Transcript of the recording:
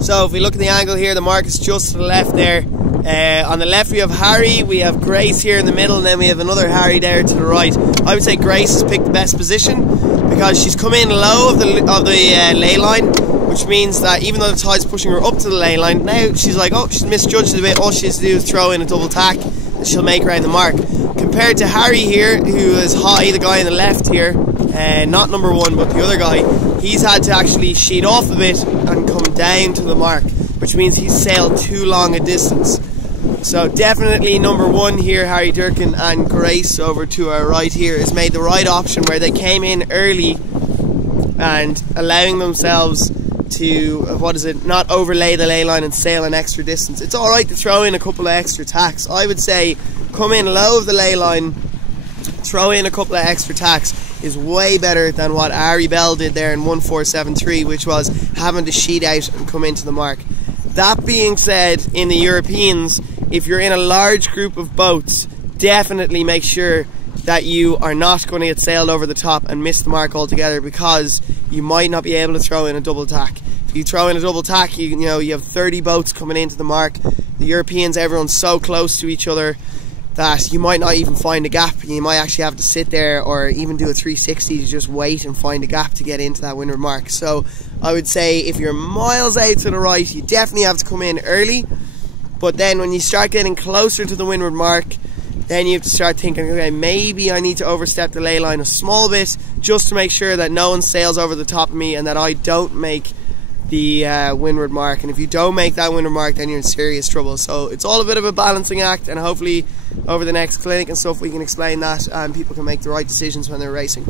So if we look at the angle here, the mark is just to the left there. On the left we have Harry, we have Grace here in the middle, and then we have another Harry there to the right. I would say Grace has picked the best position because she's come in low of the lay line, which means that even though the tide's pushing her up to the lay line, now she's like, oh, she's misjudged a bit. All she has to do is throw in a double tack and she'll make around the mark. Compared to Harry here, who is high, the guy on the left here, not number one but the other guy, he's had to actually sheet off a bit and come down to the mark, which means he's sailed too long a distance. So definitely number one here, Harry Durkin, and Grace over to our right here has made the right option, where they came in early and allowing themselves to, not overlay the ley line and sail an extra distance. It's alright to throw in a couple of extra tacks. I would say come in low of the ley line, throw in a couple of extra tacks is way better than what Ari Bell did there in 1473, which was having to sheet out and come into the mark. That being said, in the Europeans, if you're in a large group of boats, definitely make sure that you are not going to get sailed over the top and miss the mark altogether, because you might not be able to throw in a double tack. If you throw in a double tack, you have 30 boats coming into the mark. The Europeans, everyone's so close to each other that you might not even find a gap. You might actually have to sit there or even do a 360 to just wait and find a gap to get into that windward mark. So I would say if you're miles out to the right, you definitely have to come in early. But then when you start getting closer to the windward mark, then you have to start thinking, okay, maybe I need to overstep the ley line a small bit just to make sure that no one sails over the top of me and that I don't make the windward mark. And if you don't make that windward mark, then you're in serious trouble. So it's all a bit of a balancing act, and hopefully over the next clinic and stuff we can explain that and people can make the right decisions when they're racing.